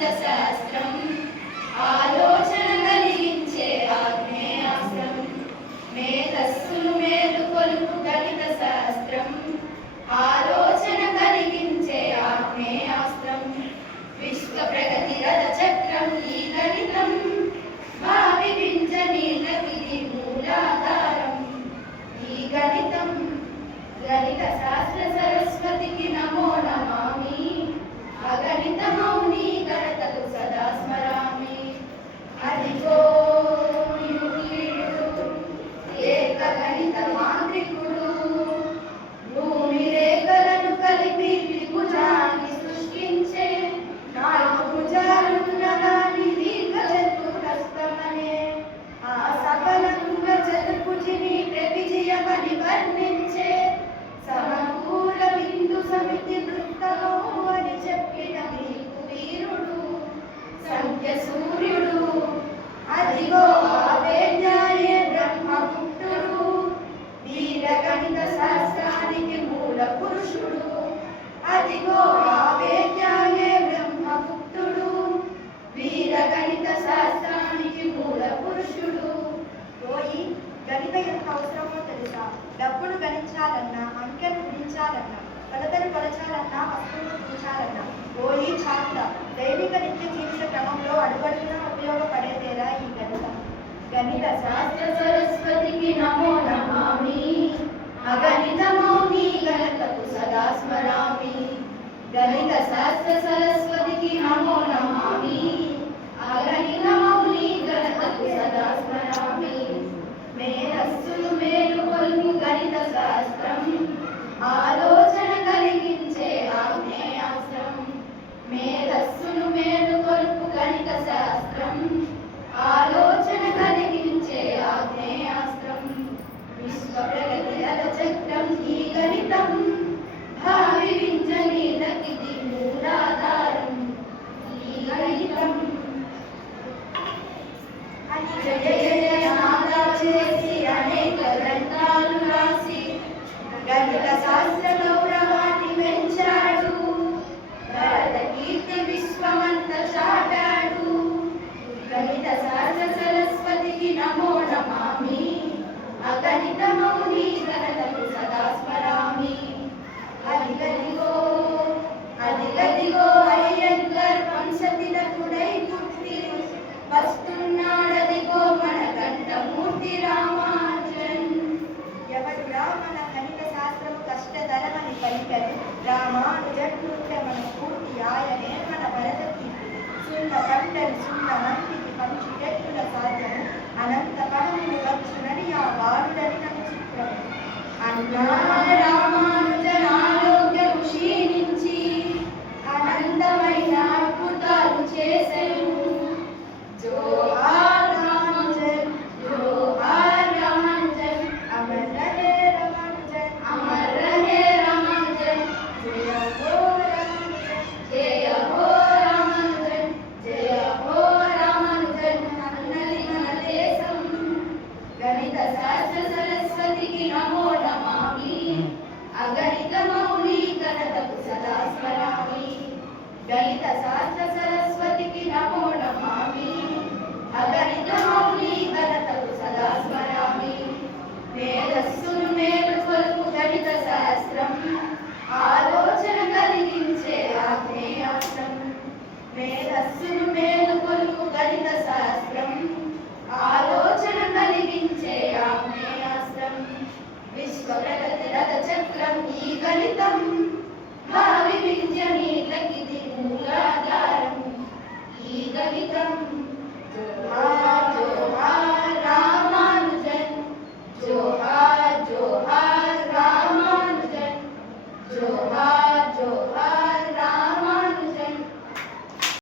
గణిత శాస్త్రం ఆలోచన కలిగించే ఆగ్నేయాస్త్రం మేధస్సును మేలుకొలుపు గణిత శాస్త్రం ఆలోచన కలిగించే ఆగ్నేయాస్త్రం విశ్వ ప్రగతి రథ చక్రం ఈ గణితం భావి వింజనీలకిది మూలాధారం ఈ గణితం గణిత శాస్త్ర సరస్వతికి నమో నమామి అగణిత మౌని గణతకు సదా స్మరామి అదిగో యూక్లిడు ఏక గణిత మాంత్రికుడు భూమి రేఖలను కలిపి త్రిభుజాన్ని సృష్టించే నాలుగు భుజాలున్న దాని దీర్ఘ చతురస్రమనే ఆ సకలంగా చతుర్భుజిని ప్రవిజయమని వర్ణించే సమకూల బిందు సమితి వృత్తలో అని చెప్పిన మీకు వీరుడు సంఖ్య సూర్యుడు అదిగో ఆవేద్యాయే బ్రహ్మగుప్తుడు వీర గణిత శాస్త్రానికి మూల పురుషుడు అదిగో ఆవేద్యాయే బ్రహ్మగుప్తుడు వీర గణిత శాస్త్రానికి మూల పురుషుడు పోయి గణిత ఎంత అవసరమో తెలుసా? డబ్బును గణించాలన్నా, అంకెను గుణించాలన్నా, కొలతను కొలచాలన్నా, వస్తువును కూర్చాలన్నా పోయి చాకుల దైవిక నిత్య జీవిత క్రమంలో అడుగడుగునా ఉపయోగపడేదేలా ఈ గణితం. గణిత శాస్త్ర సరస్వతికి నమో నమామి అగణిత మౌని గణతకు సదా స్మరామి గణిత శాస్త్ర సరస్వతికి నమో నమామి అగణిత మౌని గణతకు సదా స్మరామి మేధస్సును మేలుకొలుపు గణిత శాస్త్రం ఆలోచన కలిగించే ఆగ్నేయాస్త్రం మేధస్సును మేలుకొలుపు గణిత శాస్త్రం ఆలోచన కలిగించే ఆగ్నేయాస్త్రం విశ్వ ప్రగతి రథ చక్రం ఈ గణితం భావి వింజనీలకిది మూలాధారం ఈ గణితం చేసి అనేక గ్రంథాలు రాసి గణిత శాస్త్ర గౌరవాన్ని పెంచాడు భరత కీర్తి విశ్వమంత చాటాడు గణిత శాస్త్ర సరస్వతికి నమో నమామి అగణిత మౌని గణతకు సదా స్మరామి అదిగదిగో అదిగదిగో అయ్యంకర్ పంచతిలకుడై పుట్టి వస్తున్నాడదిగో మన కంఠమూర్తి రామానుజన్ ఎవడురా మన గణిత శాస్త్రము కష్టతరమని పలికరు రామానుజన్నుంటే మన పూర్తి ఆయనే మన భరత కీర్తి సున్న పంటలు సున్న మంటికి పంచి చెట్టుల సాధ్యము అనంత పదములు వచ్చునని ఆ బాలుడని నన్ను చిత్రము అన్నా రామానుజన్ ఆరోగ్యం క్షీణించి అనంతమైన అద్భుతాలు చేసెను జోహార్ రామానుజన్ జోహార్ రామానుజన్ అమర్ రహే రామానుజన్ అమర్ రహే రామానుజన్ జయ హో రామానుజన్ జయ హో రామానుజన్ జయ హో రామానుజన్ అన్నది మన దేశం గణిత శాస్త్ర సరస్వతికి నమో నమామి అగణిత మౌని గణతకు సదా స్మరామి గణిత శాస్త్ర సరస్వతికి నమో నమామి అగణిత మౌని గణతకు సదా స్మరామి మేధస్సును మేలుకొలుపు గణిత శాస్త్రం ఆలోచన కలిగించే ఆగ్నేయాస్త్రం మేధస్సును మేలుకొలుపు గణిత శాస్త్రం ఆలోచన కలిగించే ఆగ్నేయాస్త్రం విశ్వ ప్రగతి రథ చక్రం ఈ గణితం భావి వింజనీలకిది మూలాధారం ఈ గణితం